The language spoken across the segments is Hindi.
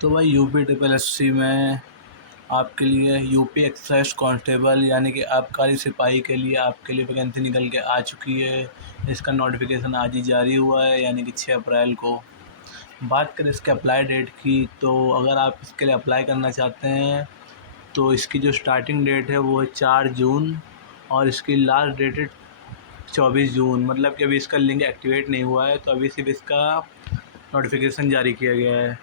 तो भाई यूपी ट्रिपल एस सी में आपके लिए यूपी एक्साइज कांस्टेबल यानी कि आबकारी सिपाही के लिए आपके लिए वैकेंसी निकल के आ चुकी है। इसका नोटिफिकेशन आज ही जारी हुआ है यानी कि 6 अप्रैल को। बात करें इसके अप्लाई डेट की, तो अगर आप इसके लिए अप्लाई करना चाहते हैं तो इसकी जो स्टार्टिंग डेट है वो है 4 जून और इसकी लास्ट डेट है 24 जून। मतलब कि अभी इसका लिंक एक्टिवेट नहीं हुआ है, तो अभी सिर्फ इसका नोटिफिकेशन जारी किया गया है।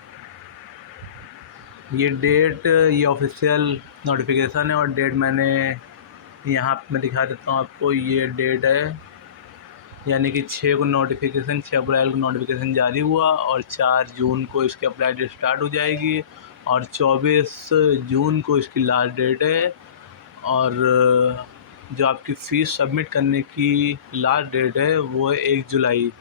ये ऑफिशियल नोटिफिकेशन है और डेट मैंने यहाँ पे मैं दिखा देता हूँ आपको। ये डेट है यानी कि 6 को नोटिफिकेशन 6 अप्रैल को नोटिफिकेशन जारी हुआ और 4 जून को इसकी अप्लाई डेट स्टार्ट हो जाएगी और 24 जून को इसकी लास्ट डेट है। और जो आपकी फ़ीस सबमिट करने की लास्ट डेट है वो है 1 जुलाई।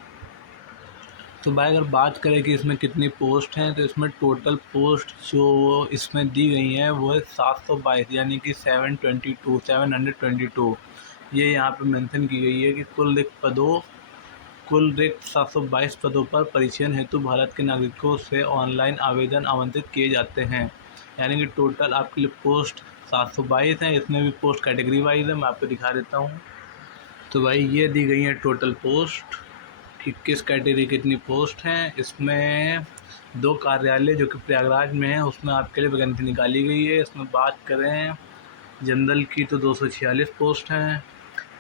तो भाई अगर बात करें कि इसमें कितनी पोस्ट हैं, तो इसमें टोटल पोस्ट जो इसमें दी गई हैं वो है 722 यानी कि 722 ये यहाँ पे मेंशन की गई है कि कुल रिक्त 722 पदों पर परीक्षण हेतु भारत के नागरिकों से ऑनलाइन आवेदन आमंत्रित किए जाते हैं। यानी कि टोटल आपके लिए पोस्ट 722 हैं। इसमें भी पोस्ट कैटेगरी वाइज है, मैं आपको दिखा देता हूँ। तो भाई ये दी गई है टोटल पोस्ट कि किस कैटेगरी कितनी पोस्ट हैं। इसमें 2 कार्यालय जो कि प्रयागराज में है उसमें आपके लिए वैकेंसी निकाली गई है। इसमें बात करें जनरल की तो 246 पोस्ट हैं,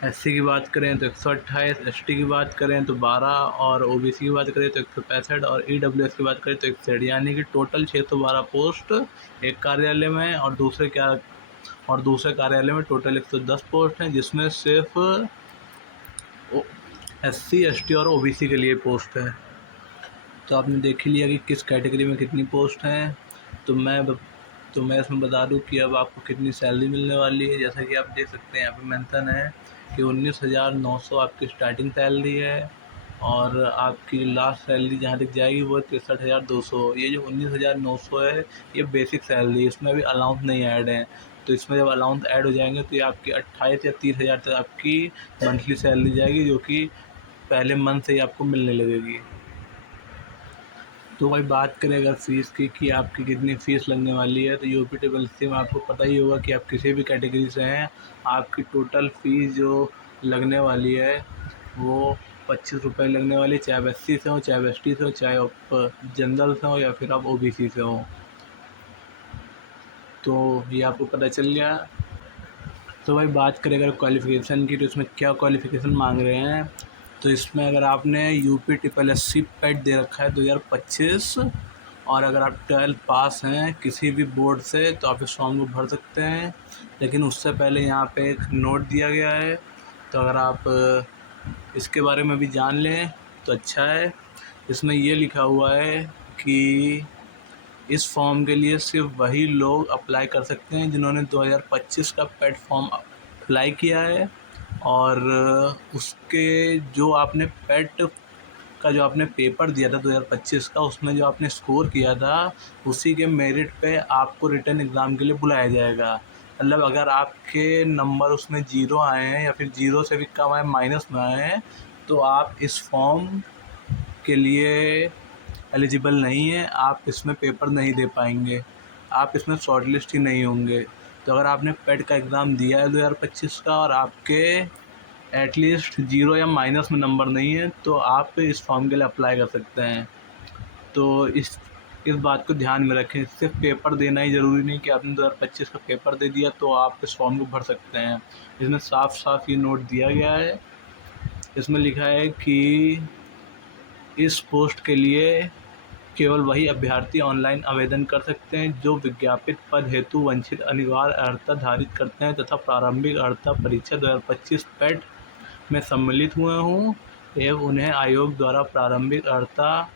एससी की बात करें तो 128, एसटी की बात करें तो 12 और ओबीसी की बात करें तो 165 और ईडब्ल्यूएस की बात करें तो 61। यानी कि टोटल 612 पोस्ट एक कार्यालय में और दूसरे कार्यालय में टोटल 110 पोस्ट हैं, जिसमें सिर्फ एससी, एसटी और ओबीसी के लिए पोस्ट है। तो आपने देख ही लिया कि किस कैटेगरी में कितनी पोस्ट हैं। तो मैं इसमें बता दूं कि अब आपको कितनी सैलरी मिलने वाली है। जैसा कि आप देख सकते हैं यहाँ पे मेंशन है कि 19,900 आपकी स्टार्टिंग सैलरी है और आपकी लास्ट सैलरी जहाँ तक जाएगी वो 63,200। ये जो 19,900 है ये बेसिक सैलरी है, इसमें अभी अलाउंस नहीं ऐड है। तो इसमें जब अलाउंस ऐड हो जाएंगे तो ये आपकी 28 या 30,000 तक आपकी मंथली सैलरी जाएगी, जो कि पहले मंथ से ही आपको मिलने लगेगी। तो भाई बात करें अगर फ़ीस की कि आपकी कितनी फ़ीस लगने वाली है, तो यूपी ट्रिपल एस में आपको पता ही होगा कि आप किसी भी कैटेगरी से हैं, आपकी टोटल फ़ीस जो लगने वाली है वो 25 रुपये लगने वाली है। चाहे आप एससी से हो, चाहे आप एसटी से हो, चाहे आप जनरल से हो या फिर आप ओबीसी से हो। तो ये आपको पता चल गया। तो भाई बात करें अगर क्वालिफ़िकेशन की, तो इसमें क्या क्वालिफ़िकेशन मांग रहे हैं। तो इसमें अगर आपने यूपी ट्रिपल एस सी पेट दे रखा है 2025 और अगर आप 12 पास हैं किसी भी बोर्ड से तो आप इस फॉर्म को भर सकते हैं। लेकिन उससे पहले यहाँ पे एक नोट दिया गया है, तो अगर आप इसके बारे में भी जान लें तो अच्छा है। इसमें ये लिखा हुआ है कि इस फॉर्म के लिए सिर्फ वही लोग अप्लाई कर सकते हैं जिन्होंने 2025 का पेट फॉर्म अप्लाई किया है और उसके जो आपने पेट का जो आपने पेपर दिया था 2025 का, उसमें जो आपने स्कोर किया था उसी के मेरिट पे आपको रिटन एग्ज़ाम के लिए बुलाया जाएगा। मतलब अगर आपके नंबर उसमें 0 आए हैं या फिर 0 से भी कम आए, माइनस में आए हैं, तो आप इस फॉर्म के लिए एलिजिबल नहीं है, आप इसमें पेपर नहीं दे पाएंगे, आप इसमें शॉर्ट लिस्ट ही नहीं होंगे। तो अगर आपने पेट का एग्ज़ाम दिया है 2025 का और आपके एटलीस्ट 0 या माइनस में नंबर नहीं है, तो आप इस फॉर्म के लिए अप्लाई कर सकते हैं। तो इस बात को ध्यान में रखें, सिर्फ पेपर देना ही ज़रूरी नहीं कि आपने 2025 का पेपर दे दिया तो आप इस फॉर्म को भर सकते हैं। इसमें साफ साफ ये नोट दिया गया है। इसमें लिखा है कि इस पोस्ट के लिए केवल वही अभ्यर्थी ऑनलाइन आवेदन कर सकते हैं जो विज्ञापित पद हेतु वंचित अनिवार्य अर्हता धारित करते हैं तथा प्रारंभिक अर्हता परीक्षा 2025 पेट में सम्मिलित हुए हों एवं उन्हें आयोग द्वारा प्रारंभिक अर्हता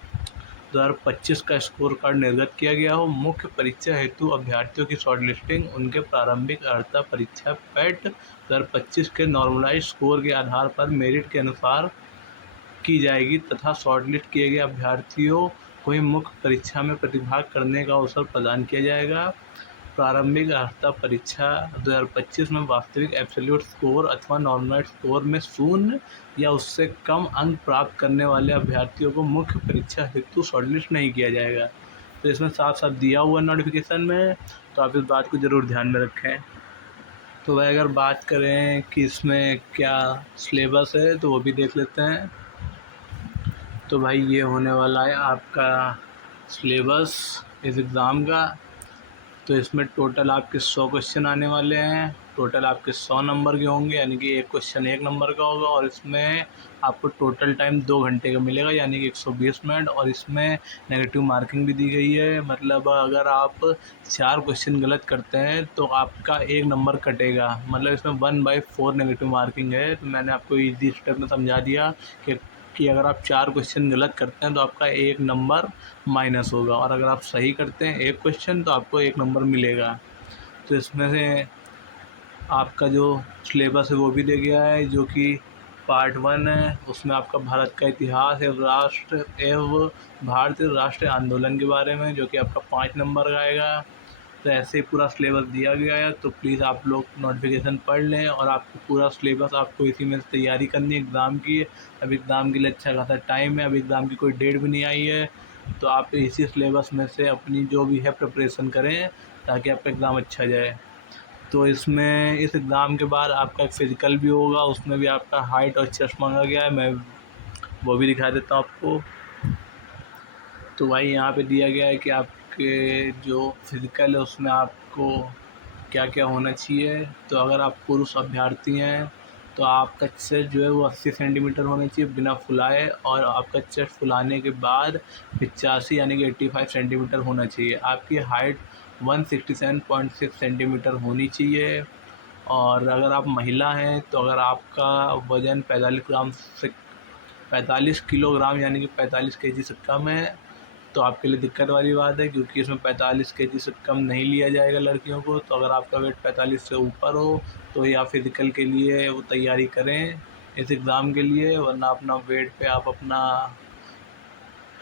2025 का स्कोर कार्ड निर्गत किया गया हो। मुख्य परीक्षा हेतु अभ्यर्थियों की शॉर्टलिस्टिंग उनके प्रारंभिक अर्हता परीक्षा पेट 2025 के नॉर्मलाइज्ड स्कोर के आधार पर मेरिट के अनुसार की जाएगी तथा शॉर्टलिस्ट किए गए अभ्यर्थियों को ही मुख्य परीक्षा में प्रतिभाग करने का अवसर प्रदान किया जाएगा। प्रारंभिक अर्हता परीक्षा 2025 में वास्तविक एब्सोल्यूट स्कोर अथवा नॉर्मलाइज्ड स्कोर में 0 या उससे कम अंक प्राप्त करने वाले अभ्यर्थियों को मुख्य परीक्षा हेतु शॉर्टलिस्ट नहीं किया जाएगा। तो इसमें साफ-साफ दिया हुआ है नोटिफ़िकेशन में, तो आप इस बात को ज़रूर ध्यान में रखें। तो भाई अगर बात करें कि इसमें क्या सिलेबस है तो वो भी देख लेते हैं। तो भाई ये होने वाला है आपका सिलेबस इस एग्ज़ाम का। तो इसमें टोटल आपके 100 क्वेश्चन आने वाले हैं। टोटल आपके 100 नंबर के होंगे, यानी कि एक क्वेश्चन 1 नंबर का होगा, और इसमें आपको टोटल टाइम 2 घंटे का मिलेगा, यानी कि 120 मिनट। और इसमें नेगेटिव मार्किंग भी दी गई है, मतलब अगर आप 4 क्वेश्चन गलत करते हैं तो आपका 1 नंबर कटेगा। मतलब इसमें 1/4 नेगेटिव मार्किंग है। तो मैंने आपको ईज़ी स्टेप में समझा दिया कि अगर आप 4 क्वेश्चन गलत करते हैं तो आपका 1 नंबर माइनस होगा, और अगर आप सही करते हैं एक क्वेश्चन तो आपको 1 नंबर मिलेगा। तो इसमें से आपका जो सिलेबस है वो भी दे गया है, जो कि पार्ट 1 है। उसमें आपका भारत का इतिहास एवं भारतीय राष्ट्रीय आंदोलन के बारे में, जो कि आपका 5 नंबर का आएगा। तो ऐसे ही पूरा सिलेबस दिया गया है, तो प्लीज़ आप लोग नोटिफिकेशन पढ़ लें, और आपको पूरा सिलेबस आपको इसी में से तैयारी करनी है एग्ज़ाम की। अब एग्ज़ाम के लिए अच्छा खासा टाइम है, अब एग्ज़ाम की कोई डेट भी नहीं आई है, तो आप इसी सिलेबस में से अपनी जो भी है प्रिपरेशन करें, ताकि आपका एग्ज़ाम अच्छा जाए। तो इसमें इस एग्ज़ाम के बाद आपका एक फ़िज़िकल भी होगा, उसमें भी आपका हाइट और चेस्ट मांगा गया है, मैं वो भी दिखा देता हूँ आपको। तो भाई यहाँ पे दिया गया है कि आपके जो फ़िज़िकल है उसमें आपको क्या-क्या होना चाहिए। तो अगर आप पुरुष अभ्यर्थी हैं तो आपका चेस्ट जो है वो 80 सेंटीमीटर होना चाहिए बिना फुलाए, और आपका चेस्ट फुलाने के बाद 85 यानी कि 85 सेंटीमीटर होना चाहिए। आपकी हाइट 167.6 सेंटीमीटर होनी चाहिए। और अगर आप महिला हैं तो अगर आपका वज़न 45 किलोग्राम यानी कि 45 केजी से कम है तो आपके लिए दिक्कत वाली बात है, क्योंकि इसमें 45 केजी से कम नहीं लिया जाएगा लड़कियों को। तो अगर आपका वेट 45 से ऊपर हो तो या फिज़िकल के लिए वो तैयारी करें इस एग्ज़ाम के लिए, वरना अपना वेट पे आप अपना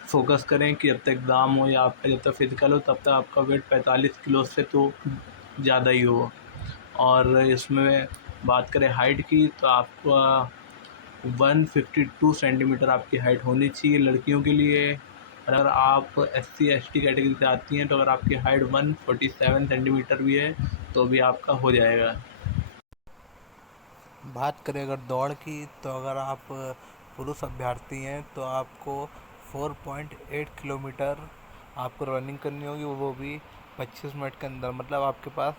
फ़ोकस करें कि जब तक एग्ज़ाम हो या आपका जब तक फिज़िकल हो तब तक आपका वेट 45 किलो से तो ज़्यादा ही हो। और इसमें बात करें हाइट की तो आपका 152 सेंटीमीटर आपकी हाइट होनी चाहिए लड़कियों के लिए। और अगर आप एससी एसटी कैटेगरी से आती हैं तो अगर आपकी हाइट 147 सेंटीमीटर भी है तो भी आपका हो जाएगा। बात करें अगर दौड़ की तो अगर आप पुरुष अभ्यर्थी हैं तो आपको 4.8 किलोमीटर आपको रनिंग करनी होगी, वो भी 25 मिनट के अंदर। मतलब आपके पास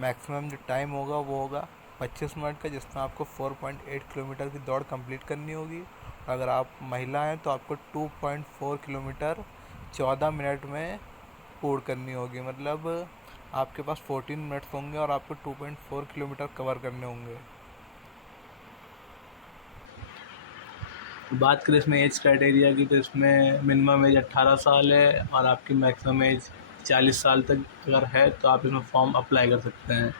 मैक्सिमम जो टाइम होगा वो होगा 25 मिनट का, जिसमें आपको 4.8 किलोमीटर की दौड़ कंप्लीट करनी होगी। अगर आप महिला हैं तो आपको 2.4 किलोमीटर 14 मिनट में पूर्ण करनी होगी। मतलब आपके पास 14 मिनट्स होंगे और आपको 2.4 किलोमीटर कवर करने होंगे। बात करें इसमें एज क्राइटेरिया की तो इसमें मिनिमम एज 18 साल है, और आपकी मैक्सिमम एज 40 साल तक अगर है तो आप इसमें फॉर्म अप्लाई कर सकते हैं।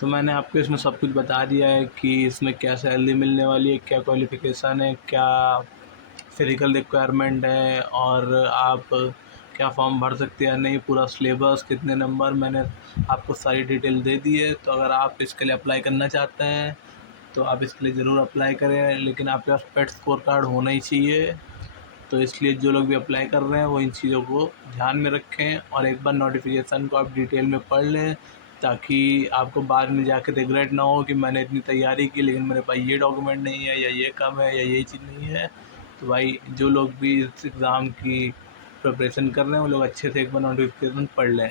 तो मैंने आपको इसमें सब कुछ बता दिया है कि इसमें क्या सैलरी मिलने वाली है, क्या क्वालिफ़िकेशन है, क्या फिज़िकल रिक्वायरमेंट है, और आप क्या फॉर्म भर सकते हैं या नहीं, पूरा सिलेबस, कितने नंबर, मैंने आपको सारी डिटेल दे दी है। तो अगर आप इसके लिए अप्लाई करना चाहते हैं तो आप इसके लिए ज़रूर अप्लाई करें, लेकिन आपके पास पेट स्कोर कार्ड होना ही चाहिए। तो इसलिए जो लोग भी अप्लाई कर रहे हैं वो इन चीज़ों को ध्यान में रखें, और एक बार नोटिफिकेशन को आप डिटेल में पढ़ लें, ताकि आपको बाद में जाके रिग्रेट ना हो कि मैंने इतनी तैयारी की लेकिन मेरे पास ये डॉक्यूमेंट नहीं है, या ये कम है, या ये चीज़ नहीं है। तो भाई जो लोग भी इस एग्ज़ाम की प्रिपरेशन कर रहे हैं वो लोग अच्छे से एक बार नोटिफिकेशन पढ़ लें।